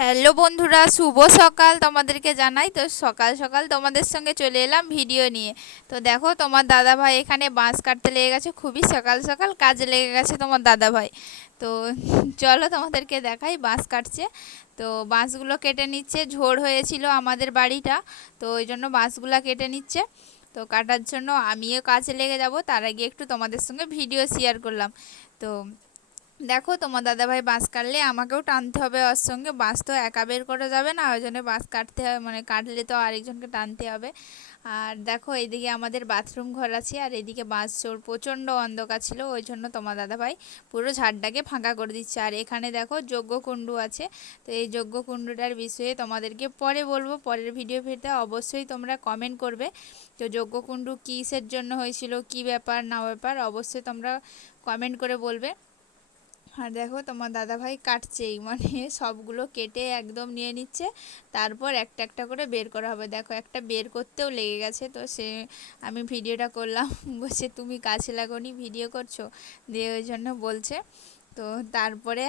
Hello বন্ধুরা, শুভ সকাল তোমাদেরকে জানাই। তো সকাল সকাল তোমাদের সঙ্গে চলে এলাম ভিডিও নিয়ে। তো দেখো, তোমার দাদা ভাই এখানে বাঁশ কাটতে লেগে গেছে, খুবই সকাল সকাল কাজে লেগে গেছে তোমার দাদা ভাই। তো চলো তোমাদেরকে দেখাই, বাঁশ কাটছে। তো বাঁশগুলো কেটে নিচ্ছে, ঝোড় হয়েছিল আমাদের বাড়িটা, তো ওই জন্য বাঁশগুলো কেটে নিচ্ছে। তো কাটার জন্য আমিও কাজে লেগে যাব, তার আগে একটু তোমাদের সঙ্গে ভিডিও শেয়ার করলাম। তো দেখো, তোমার দাদাভাই বাঁশ কাটলে আমাকেও টানতে হবে ওর সঙ্গে, বাঁশ তো একা বের করা যাবে না, ওই জন্য বাঁশ কাটতে হবে, মানে কাটলে তো আরেকজনকে টানতে হবে। আর দেখো, এইদিকে আমাদের বাথরুম ঘর আছে, আর এদিকে বাঁশ চোর প্রচণ্ড অন্ধকার ছিল, ওই জন্য তোমার দাদাভাই পুরো ঝাড়টাকে ফাঁকা করে দিচ্ছে। আর এখানে দেখো যজ্ঞকুণ্ড আছে। তো এই যজ্ঞকুণ্ডটার বিষয়ে তোমাদেরকে পরে বলবো, পরের ভিডিওতে অবশ্যই তোমরা কমেন্ট করবে। তো যজ্ঞকুণ্ড কিসের জন্য হয়েছিল, কি ব্যাপার না ব্যাপার, অবশ্যই তোমরা কমেন্ট করে বলবে। আর দেখো, তোমার দাদাভাই কাটছেই, মানে সবগুলো কেটে একদম নিয়ে নিচ্ছে, তারপর একটা একটা করে বের করা হবে। দেখো, একটা বের করতেও লেগে গেছে, তো সে আমি ভিডিওটা করলাম বলছে তুমি কাছে লাগোনি, ভিডিও করছো, দিয়ে ওই জন্য বলছে। তো তারপরে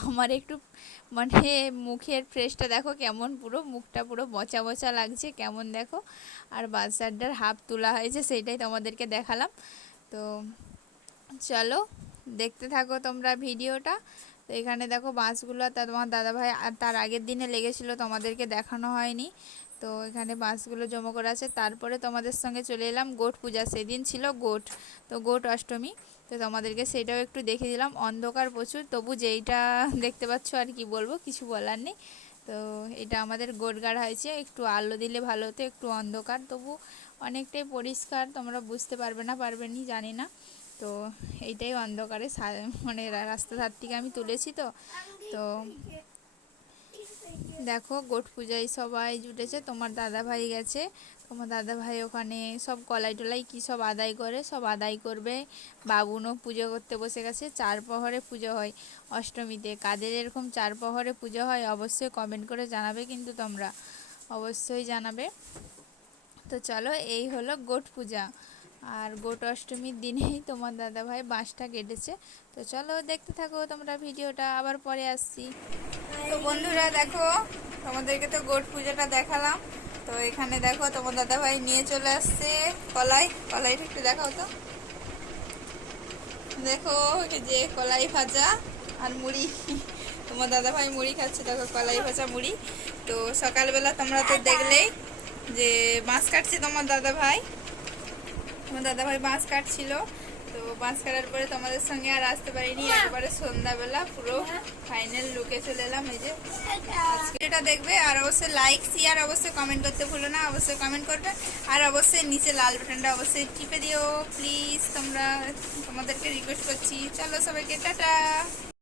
আমার একটু মানে মুখের ফ্রেশটা দেখো কেমন, পুরো মুখটা পুরো বচা বচা লাগছে কেমন দেখো। আর বাচ্চাটার হাফ তোলা হয়েছে, সেইটাই তোমাদেরকে দেখালাম। তো চলো দেখতে থাকো তোমরা ভিডিওটা। তো এখানে দেখো বাঁশগুলো, তোমার দাদাভাই আর তার আগের দিনে লেগেছিল, তোমাদেরকে দেখানো হয়নি। তো এখানে বাঁশগুলো জমা করা আছে। তারপরে তোমাদের সঙ্গে চলে এলাম গোট পূজা, সেদিন ছিল গোট, তো গোট অষ্টমী। তো তোমাদেরকে সেটাও একটু দেখে দিলাম, অন্ধকার প্রচুর, তবু যেইটা দেখতে পাচ্ছ আর কি বলবো, কিছু বলার নেই। তো এটা আমাদের গোট গাড়া হয়েছে, একটু আলো দিলে ভালো হতো, একটু অন্ধকার, তবু অনেকটাই পরিষ্কার, তোমরা বুঝতে পারবে না পারবে নি জানি না। তো এইটাই অন্ধকারে মানে রাস্তা ধার থেকে আমি তুলেছি। তো তো দেখো, গোট পূজায় সবাই জুটেছে, তোমার দাদা ভাই গেছে, তোমার দাদা ভাই ওখানে সব কলাই টলাই কী সব আদায় করে, সব আদায় করবে। বাবুনও পুজো করতে বসে গেছে, 4 প্রহরে পুজো হয় অষ্টমীতে। কাদের এরকম 4 প্রহরে পুজো হয় অবশ্যই কমেন্ট করে জানাবে, কিন্তু তোমরা অবশ্যই জানাবে। তো চলো, এই হলো গোট পূজা। আর গোট অষ্টমীর দিনেই তোমার দাদাভাই বাঁশটা কেটেছে। তো চলো দেখতে থাকো তোমরা ভিডিওটা, আবার পরে আসছি। তো বন্ধুরা দেখো, তোমাদেরকে তো গোট পূজাটা দেখালাম। তো এখানে দেখো, তোমার দাদাভাই নিয়ে চলে আসছে কলাইটা একটু দেখাও তো। দেখো, এই যে কলাই ভাজা আর মুড়ি, তোমার দাদাভাই মুড়ি খাচ্ছে, দেখো কলাই ভাজা মুড়ি। তো সকালবেলা তোমরা তো দেখলেই যে বাঁশ কাটছে তোমার দাদাভাই বাঁশ কাটছিল। তো বাঁশ কাটার পরে তোমাদের সঙ্গে আর আসতে পারিনি, একবারে সন্ধ্যাবেলা পুরো ফাইনাল লুকে চলে এলাম। এই যে আজকে এটা দেখবে, আর অবশ্যই লাইক শেয়ার অবশ্যই কমেন্ট করতে ভুলো না, অবশ্যই কমেন্ট করবে। আর অবশ্যই নিচে লাল বাটনটা অবশ্যই টিপে দিও প্লিজ, তোমাদেরকে রিকোয়েস্ট করছি। চলো সবাইকে টাটা।